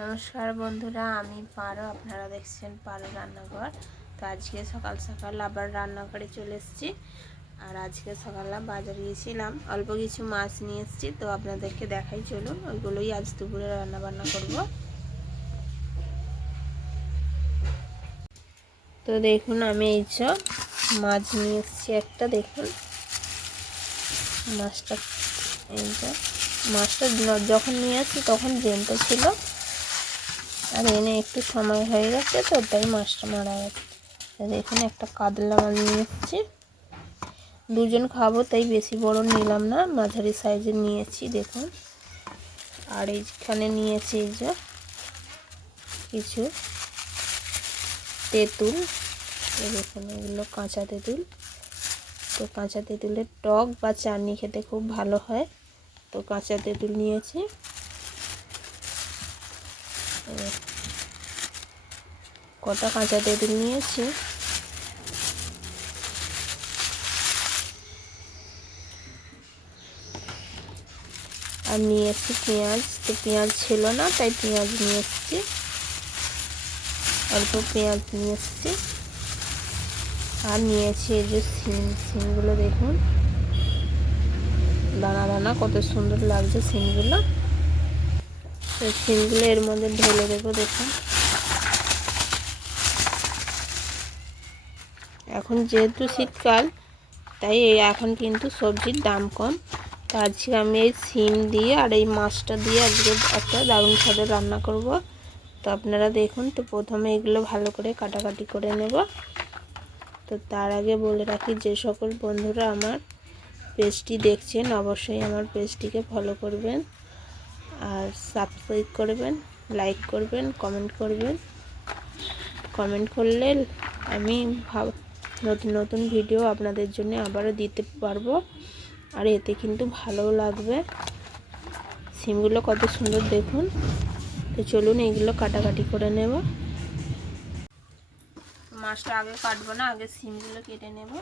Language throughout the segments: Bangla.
নমস্কার বন্ধুরা, আমি পারো, আপনারা দেখছেন পারো রান্নাঘর। তো আজকে সকাল সকাল আবার রান্নাঘরে চলে এসেছি। আর আজকে সকালে বাজারে গিয়েছিলাম, অল্প কিছু মাছ নিয়ে এসেছি। তো আপনাদেরকে দেখাই, চলুন, ওইগুলোই আজ দুপুরে রান্না বান্না করব। তো দেখুন, আমি এই সব মাছ নিয়ে এসেছি একটা। দেখুন মাছটা, এইটা মাছটা যখন নিয়ে আসি তখন জ্যান্ত ছিল, আর এনে একটু সময় হয়ে গেছে, তো তাই মাছটা মারা গেছে। দেখুন একটা কাতলা মাছ নিয়ে এসেছি, দুজন খাবো তাই বেশি বড় নিলাম না, মাঝারি সাইজের নিয়েছি। দেখুন, আর এইখানে নিয়েছি এই যে কিছু তেঁতুল। দেখুন এগুলো কাঁচা তেঁতুল। তো কাঁচা তেঁতুলের টক বা চাটনি খেতে খুব ভালো হয়, তো কাঁচা তেঁতুল নিয়েছি। কটা কাঁচা তেঁতুল নিয়েছি। আর নিয়ে এসেছি পেঁয়াজ। তো পেঁয়াজ ছিল না, তাই পেঁয়াজ নিয়ে এসেছি, অল্প পেঁয়াজ নিয়ে এসেছি। আর নিয়েছি এই যে সিমগুলো। দেখুন দানা দানা কত সুন্দর লাগছে সিমগুলো। তো সিমগুলো এর মধ্যে ঢেলে দেবো। দেখুন এখন যেহেতু শীতকাল, তাই এখন কিন্তু সবজির দাম কম। তো আজকে আমি এই সিম দিয়ে আর এই মাছটা দিয়ে আজকে একটা দারুণ স্বাদের রান্না করব। তো আপনারা দেখুন। তো প্রথমে এগুলো ভালো করে কাটাকাটি করে নেব। তো তার আগে বলে রাখি, যে সকল বন্ধুরা আমার পেজটি দেখছেন অবশ্যই আমার পেজটিকে ফলো করবেন, আর সাবস্ক্রাইব করবেন, লাইক করবেন, কমেন্ট করবেন। কমেন্ট করলে আমি নতুন নতুন ভিডিও আপনাদের জন্য আবারও দিতে পারবো, আর এতে কিন্তু ভালোও লাগবে। সিমগুলো কত সুন্দর দেখুন। তো চলুন এইগুলো কাটাকাটি করে নেব। মাছটা আগে কাটবো না, আগে সিমগুলো কেটে নেব।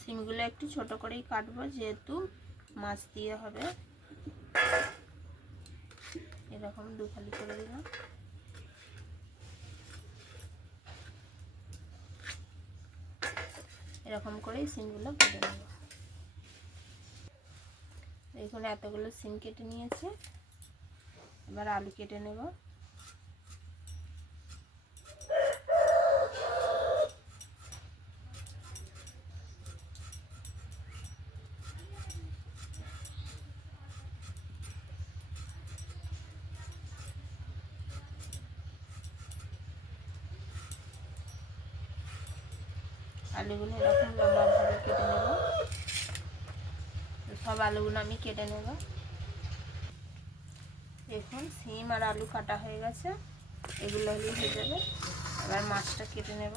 সিমগুলো একটু ছোট করেই কাটবো, যেহেতু মাছ দিয়ে হবে। এরকম দুফালি করে দিলাম। এরকম করেই সিমগুলো কেটে নেব। দেখুন এতগুলো সিম কেটে নিয়েছে। এবার আলু কেটে নেব। আলুগুলো এরকম লম্বাভাবে কেটে নেব। সব আলুগুলো আমি কেটে নেব। দেখুন সিম আর আলু কাটা হয়ে গেছে, এগুলো হলেই হয়ে যাবে। এবার মাছটা কেটে নেব।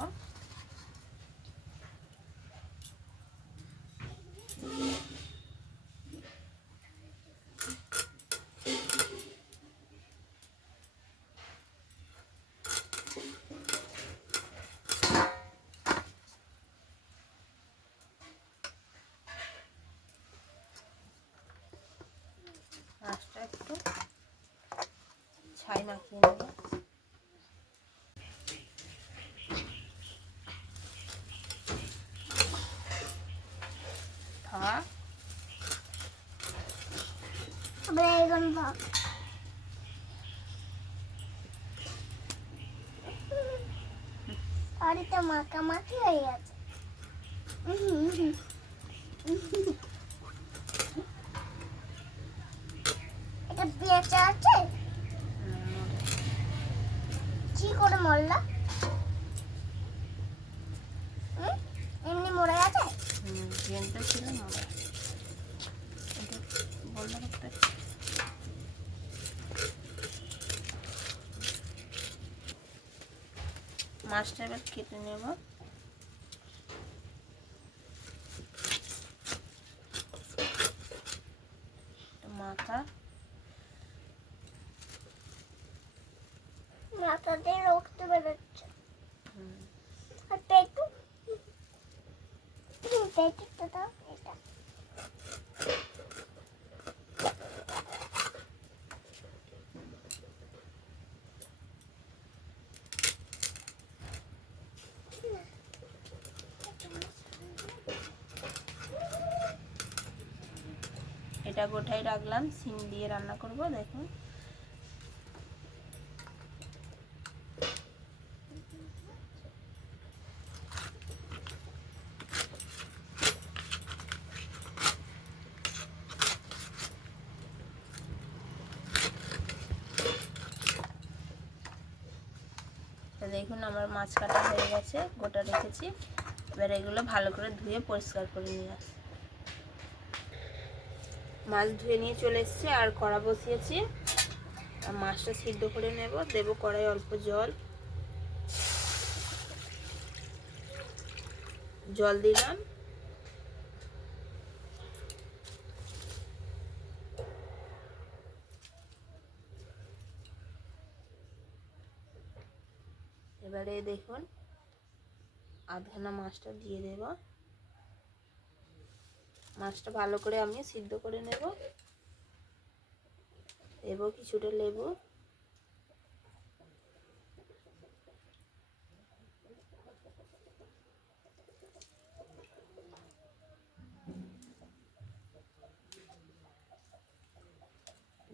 মাছটা একটু ছাই মাখিয়ে নেব। বাড়িতে মাখামাখি হয়ে গেছে। এটা বেঁচে আছে, কি করে মরলা? এমনি মরে গেছে। ছিল না, মাছটা এবার কেটে নেব। মাথা মাথা দিয়ে রক্ত বেরোচ্ছে, আর পেট পেটিটা দাও এটা। এটা গোটাই রাখলাম, সিম দিয়ে রান্না করব। দেখুন দেখুন আমার মাছ কাটা হয়ে গেছে, গোটা রেখেছি। এবার এগুলো ভালো করে ধুয়ে পরিষ্কার করে নিয়ে আসি। মাছ ধুয়ে নিয়ে চলে এসেছি, আর কড়া বসিয়েছি। আর মাছটা সিদ্ধ করে নেব। দেব কড়াই অল্প জল দিলাম। এবারে দেখুন আধখানা মাছটা দিয়ে দেব। মাছটা ভালো করে আমি সিদ্ধ করে নেব। দেব কিছুটা লেবু,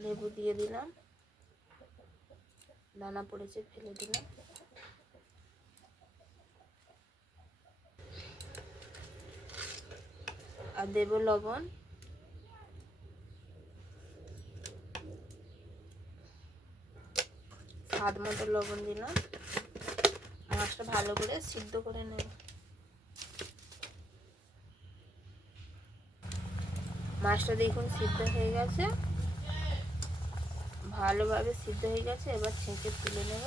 লেবু দিয়ে দিলাম। দানা পড়েছে ফেলে দিলাম। আর দেব লবণ। স্বাদ মতো লবণ দিলাম। মাছটা ভালো করে সিদ্ধ করে নেব। মাছটা দেখুন সিদ্ধ হয়ে গেছে, ভালোভাবে সিদ্ধ হয়ে গেছে। এবার ছেঁকে তুলে নেব।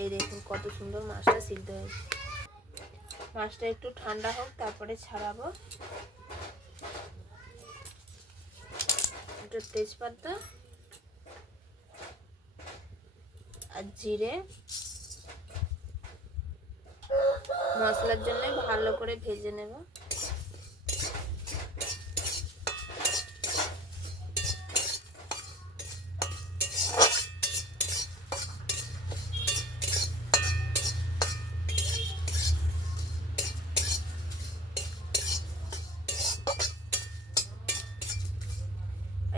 এই দেখুন কত সুন্দর মাছটা সিদ্ধ হয়েছে। মাছটা একটু ঠান্ডা হোক, তারপরে ছাড়াবো। একটু তেজপাতা আর জিরে মশলার জন্য ভালো করে ভেজে নেব।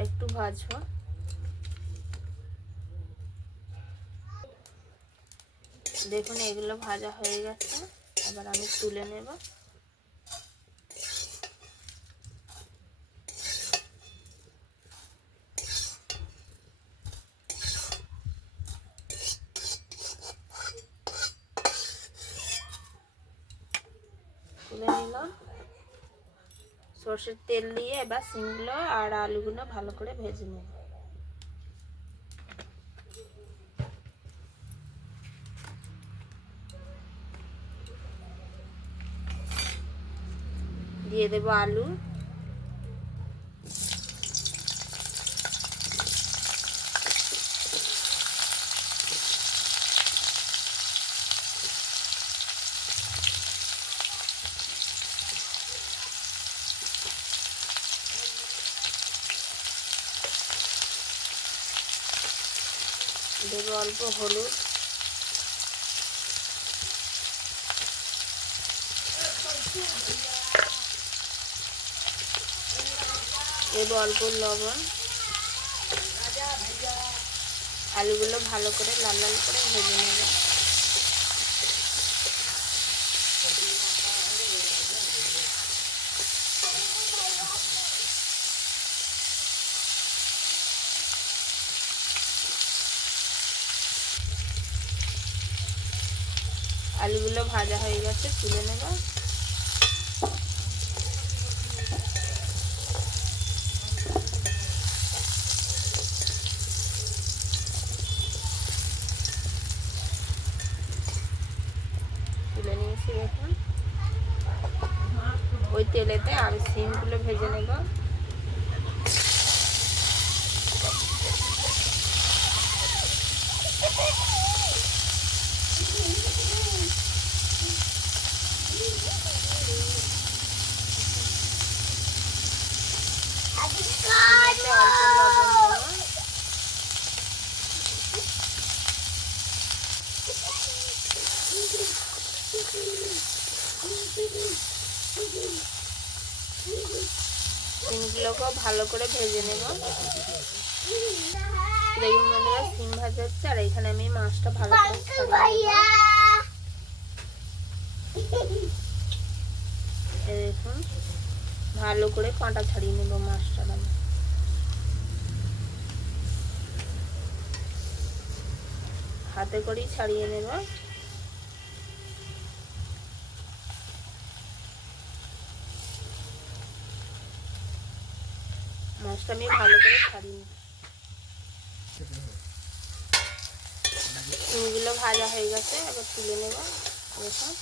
একটু ভাজবো। দেখুন এগুলো ভাজা হয়ে গেছে, এবার আমি তুলে নেব। তুলে নিলাম। সরষের তেল দিয়ে এবার সিমগুলো আর আলুগুলো ভালো করে ভেজে নেব। দিয়ে দেব আলু, দেব অল্প হলুদ, দেব অল্প লবণ। আলুগুলো ভালো করে লাল লাল করে ভেজে নেব। আলুগুলো ভাজা হয়ে গেছে, তুলে নেব। তুলে নিয়েছি দেখুন। ওই তেলেতে আমি সিমগুলো ভেজে নেব। সিমগুলোকেও ভালো করে ভেজে নেব। দেখুন বন্ধুরা, সিম ভাজা হচ্ছে আর এখানে আমি মাছটা ভালো করে ছাড়িয়ে নেব। দেখুন ভালো করে কাঁটা ছাড়িয়ে নেব মাছটা। আমি হাতে করেই ছাড়িয়ে নেব। মাছটা আমি ভালো করে ছাড়িয়ে নেব। সিমগুলো ভাজা হয়ে গেছে, এবার তুলে নেব। দেখুন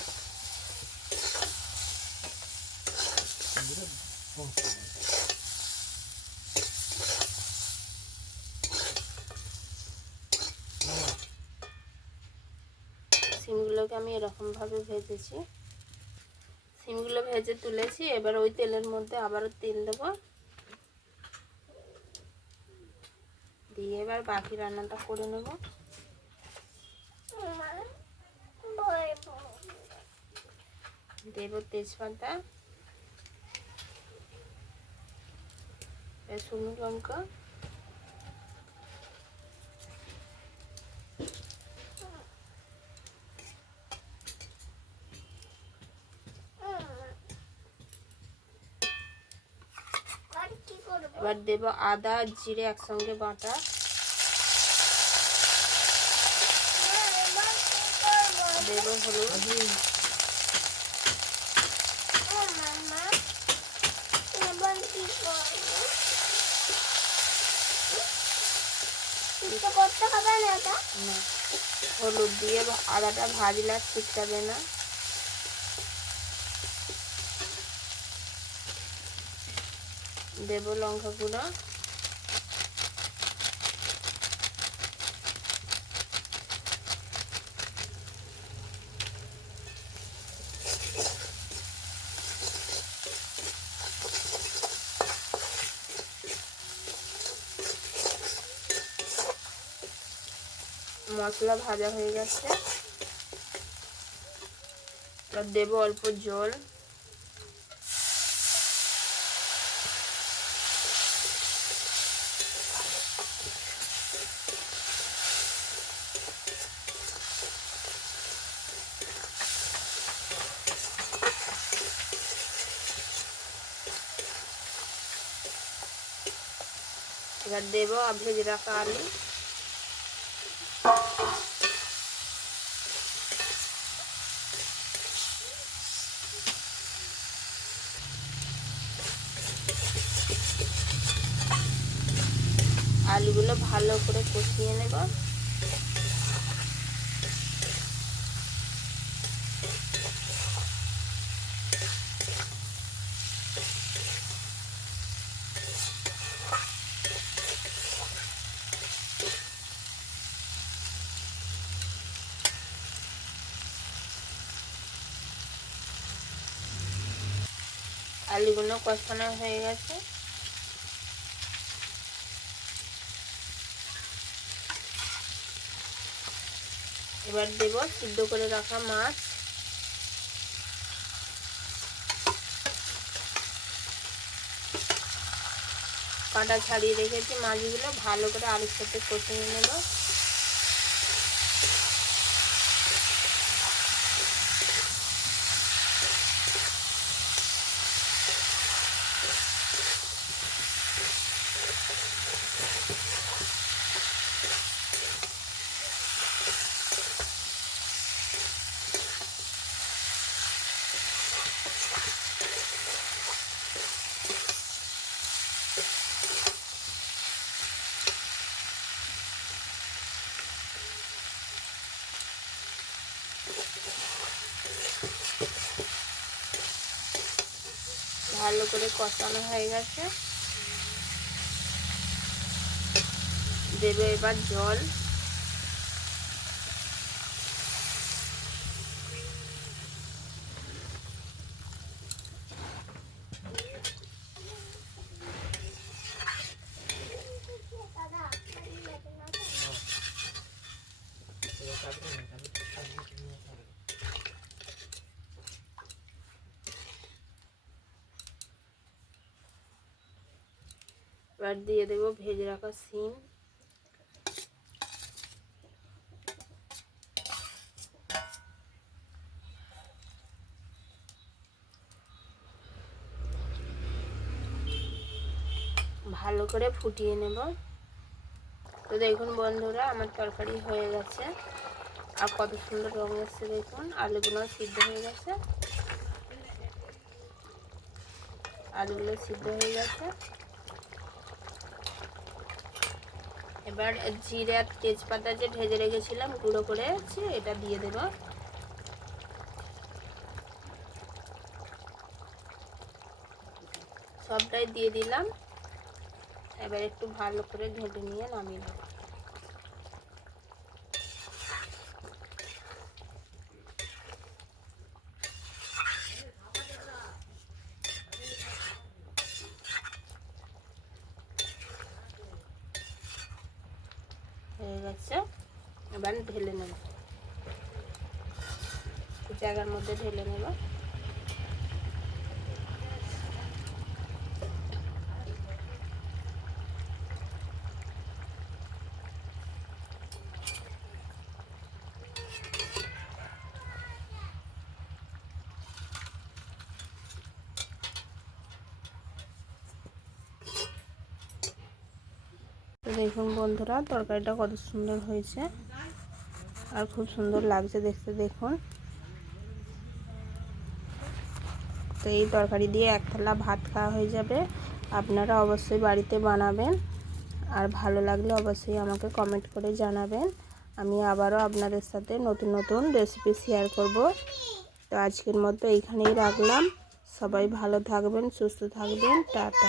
সিমগুলোকে আমি এরকমভাবে ভেজেছি। সিমগুলো ভেজে তুলেছি। এবার ওই তেলের মধ্যে আবারও তেল দেব, দিয়ে এবার বাকি রান্নাটা করে নেব। দেব তেজপাতা, শুকনো লঙ্কা, এবার দেব আদা জিরে একসঙ্গে বাটা, দেব হলুদ, করতে হবে না এটা। না হলুদ দিয়ে আদাটা ভাজলে আর ছিটকাবে না। দেব লঙ্কা গুঁড়ো, মশলা ভাজা হয়ে গেছে। এবার দেব অল্প জল, এবার দেব ভেজে রাখা আলু, আলুগুলো ভালো করে কষিয়ে নেব। আলুগুলো কষানো হয়ে গেছে। এবার দেব সিদ্ধ করে রাখা মাছ, কাঁটা ছাড়িয়ে রেখেছি মাছগুলো ভালো করে আলুর সাথে কষিয়ে নেব। ভালো করে কষানো হয়ে গেছে। দেবে এবার জল, এবার দিয়ে দেব ভেজে রাখা শিম। ভালো করে ফুটিয়ে নেব। তো দেখুন বন্ধুরা, আমার তরকারি হয়ে গেছে। আর কত সুন্দর রং এসছে দেখুন, আলুগুলো সিদ্ধ হয়ে গেছে। আলুগুলো সিদ্ধ হয়ে গেছে। এবার জিরে আর তেজপাতা যে ভেজে রেখেছিলাম গুঁড়ো করে এটা দিয়ে দেব। সবটাই দিয়ে দিলাম। এবার একটু ভালো করে ঘেঁটে নিয়ে নামিয়ে নেব। হয়ে গেছে, এবার ঢেলে নেব। জায়গার মধ্যে ঢেলে নেব। তো দেখুন বন্ধুরা, তরকারিটা কত সুন্দর হয়েছে আর খুব সুন্দর লাগছে দেখতে। দেখুন, তো এই তরকারি দিয়ে এক থালা ভাত খাওয়া হয়ে যাবে। আপনারা অবশ্যই বাড়িতে বানাবেন, আর ভালো লাগলে অবশ্যই আমাকে কমেন্ট করে জানাবেন। আমি আবারও আপনাদের সাথে নতুন নতুন রেসিপি শেয়ার করব। তো আজকের মতো এইখানেই রাখলাম। সবাই ভালো থাকবেন, সুস্থ থাকবেন। টাটা।